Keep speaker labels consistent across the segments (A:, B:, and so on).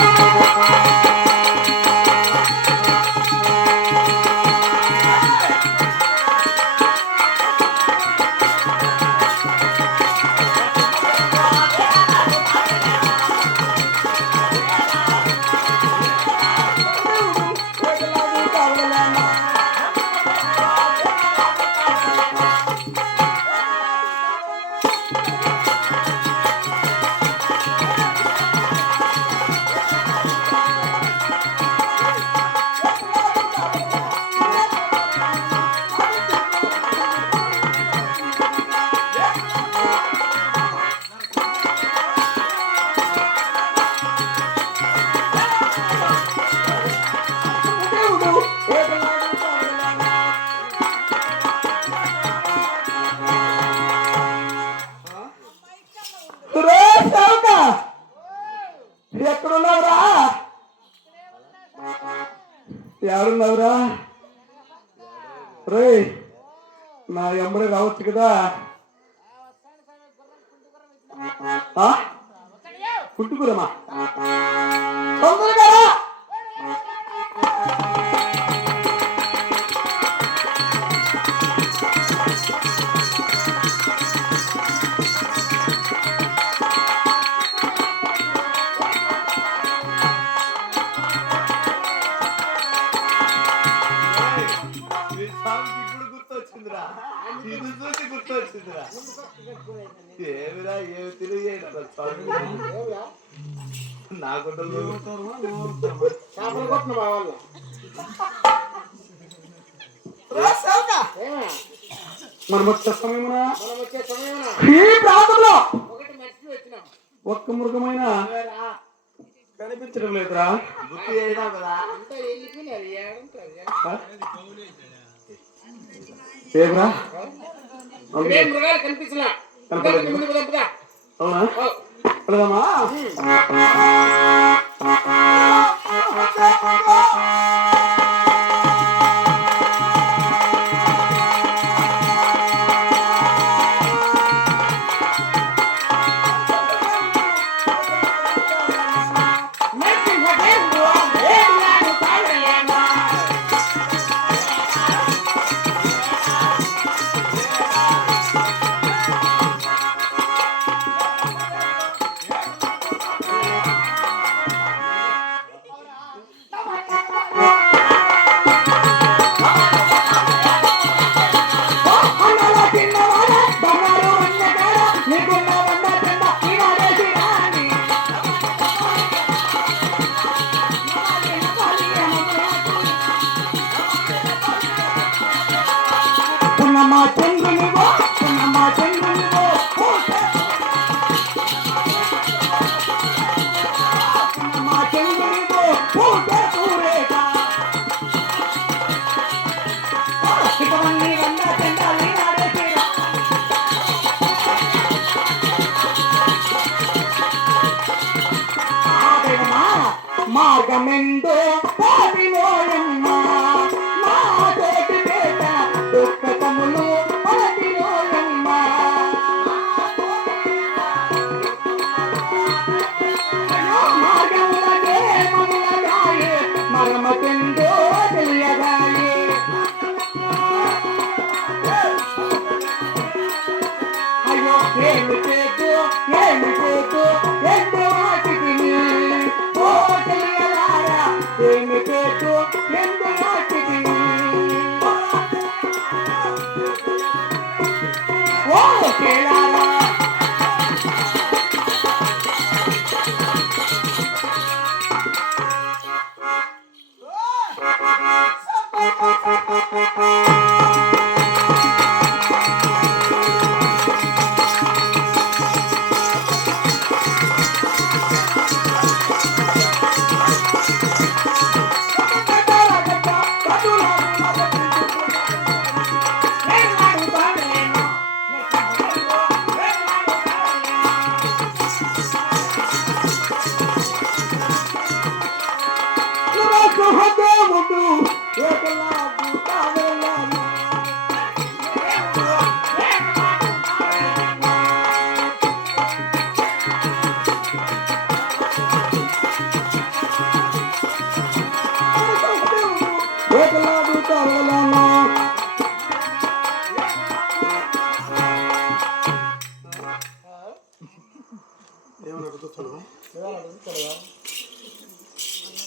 A: Música ఎవరున్నావురా రే నా ఎంబడి రావచ్చు కదా. ఆ? తొందరగా
B: గుర్తొచ్చిందిరా ఏమిరా ఏమి నా గుడ్డలు
A: మనం వచ్చే సమయమున? ఈ ప్రాంతంలో
C: ఒకటి మర్చి వచ్చినాం.
A: ఒక్క మృగమైన కనిపించడం లేదురా?
B: గుర్తు చేయడం కదా?
A: ఏమిరా?
C: ఇక్కడేం మృగాలు కనిపించలా? దంపుదా?
A: అవునా? பாகமெந்தோ Yeah.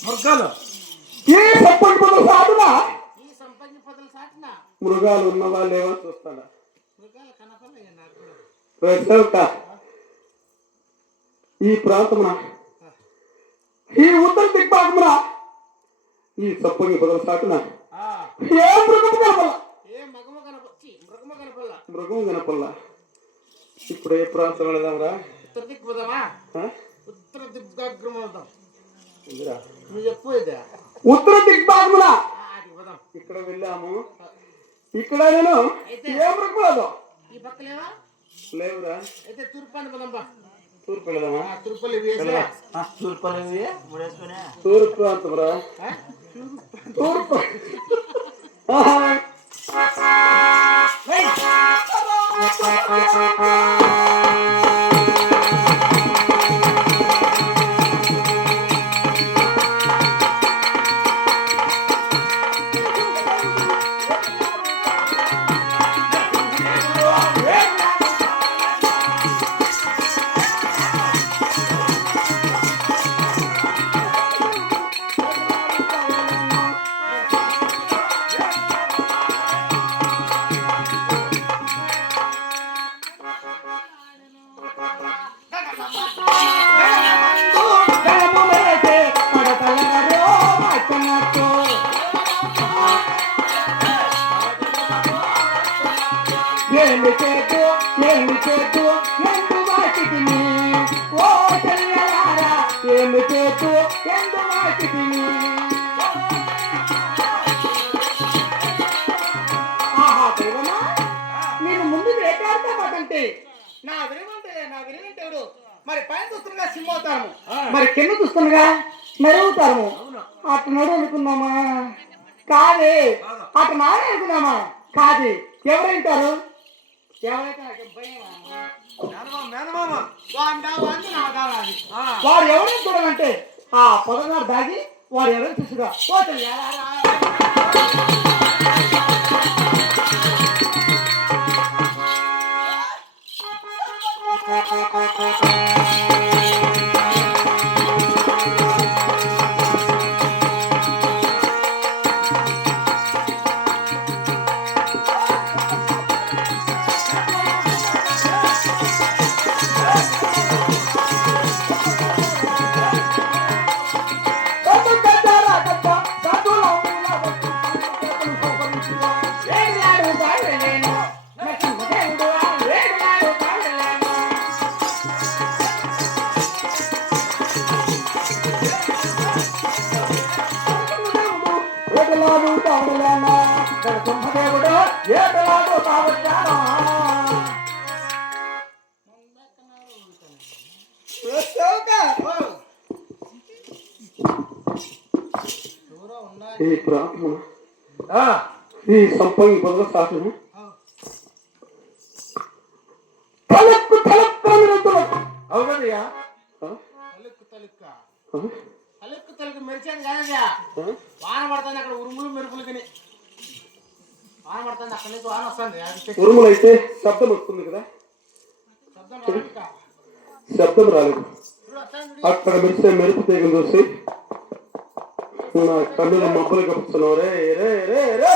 B: మృగాలు
D: ఈ సంపంగి పొదల సాటున?
C: ఈ సంపంగి పొదలు సాటిన?
D: మృగాలు ఉన్నవా లేవా చూస్తాడా?
C: మృగాలు కనపడలేదు నాకు
D: ఈ ప్రాంతమున ఈ ఉత్తర దిగ్భాగమున ఈ సంపంగి పొదల సాటున?
C: ఆ,
D: ఏ మృగము కనపల్ల
C: ఏ మగమ కనపచ్చి మృగమ కనపల్ల
D: మృగం కనపల్ల ఇప్పుడు ఏ ప్రాంతం వెళదాంరా?
C: ఉత్తర దిక్కు పోదామా? ఉత్తర
D: ఉత్తర దిగ్భాగమున. ఇక్కడ వెళ్ళాము. ఇక్కడ నేను ఏ మృగం లేదు
C: ఈ పక్కలేవా
D: లేవురా.
C: అయితే తూర్పు అని పోదాం బా.
D: తూర్పు వెళదామా? తూర్పు రా. తూర్పు. వేటాడతామంటే నా వినమంటే నా వినమంటేవుడు మరి పైన చూస్తుండగా సిమ్ అవుతాము మరి కింద చూస్తుండగా మెరుగుతాము అటు అనుకున్నామా కాదే. అటు నాడే అనుకున్నామా కాదే. ఎవరైంటారు? ఎవరైతే
C: వాడు
D: ఎవరైనా చూడాలంటే ఆ పొదగారు దాగి వాడు ఎవరైనా చూసుగా పోతుంది Thank you. ఏటలాడు కావచ్చానా
C: దూరం ఉన్నాయి
D: ఈ ప్రాంతం ఈ సంపంగి పొదల సాటును తలక్కు తలక్కు
B: అవునయ్యా
C: తలుక్కు తలుక్క. తలుక్కు తలుక్కు మెరిచాను కాదయ్యా వాన పడుతుంది అక్కడ ఉరుములు మెరుపులు తిని. చెట్టు
D: ఉరుములైతే శబ్దం వస్తుంది కదా?
C: శబ్దం
D: రాలేదు. అక్కడ మెరిసే మెరుపు తీగ చూసి. నా కన్నుల మబ్బులు కప్పుతున్నావు. రే రే రే రే.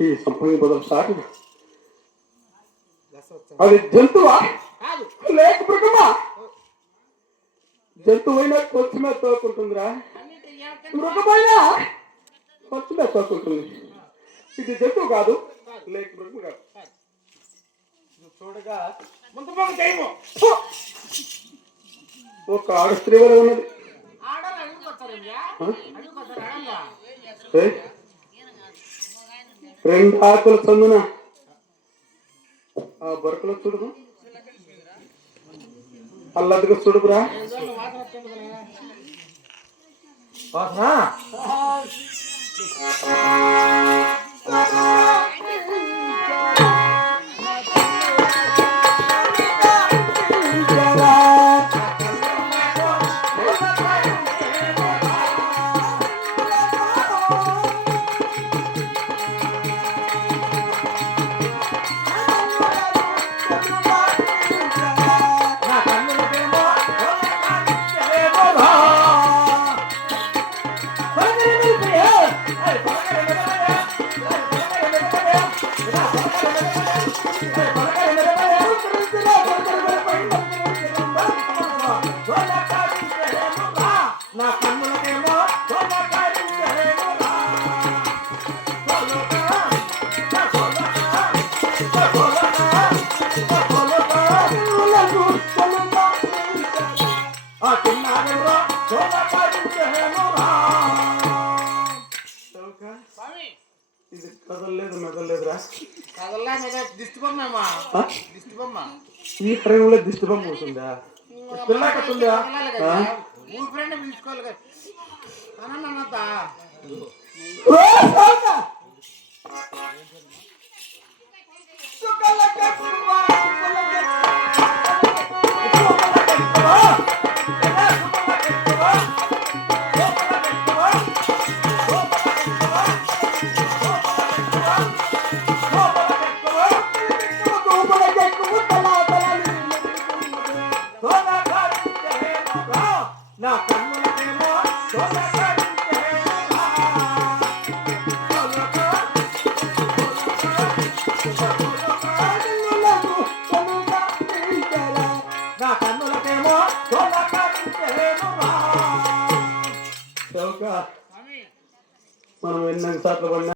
D: ఈ సంపంగి పొదల సాటు
C: దశ వచ్చాను.
D: అది జంతువా? లేక మృగమా జంతువైనా కొంచెమే తోకుంటుందిరా
C: అన్నిటి ఏమన్నా
D: మృగమైనా కొంచెమే తోకుంటుంది ఇది జంతువు కాదు లేక మృగం కాదు.
C: చూడగా ముందు!
D: ఒక ఆడ స్త్రీ వలె ఉన్నది? రెండు ఆకుల చందున ఆ బొరకలో చూడుము. అల్లదిగా చూడుకురా
C: ఏదో
B: ఇది కదలలేదు మెదలలేదురా
C: కదలలా దిష్టి
B: బొమ్మ
C: దిష్టి బొమ్మ
B: ఈ ప్రేమలో దిష్టి బొమ్మ ఉంటుందా పిల్ల కట్టుందా
C: ఊపిరండి పిలుచుకోవాలి
B: అన్నదా నా. సౌక, మనం ఎన్ని సార్లు పడినా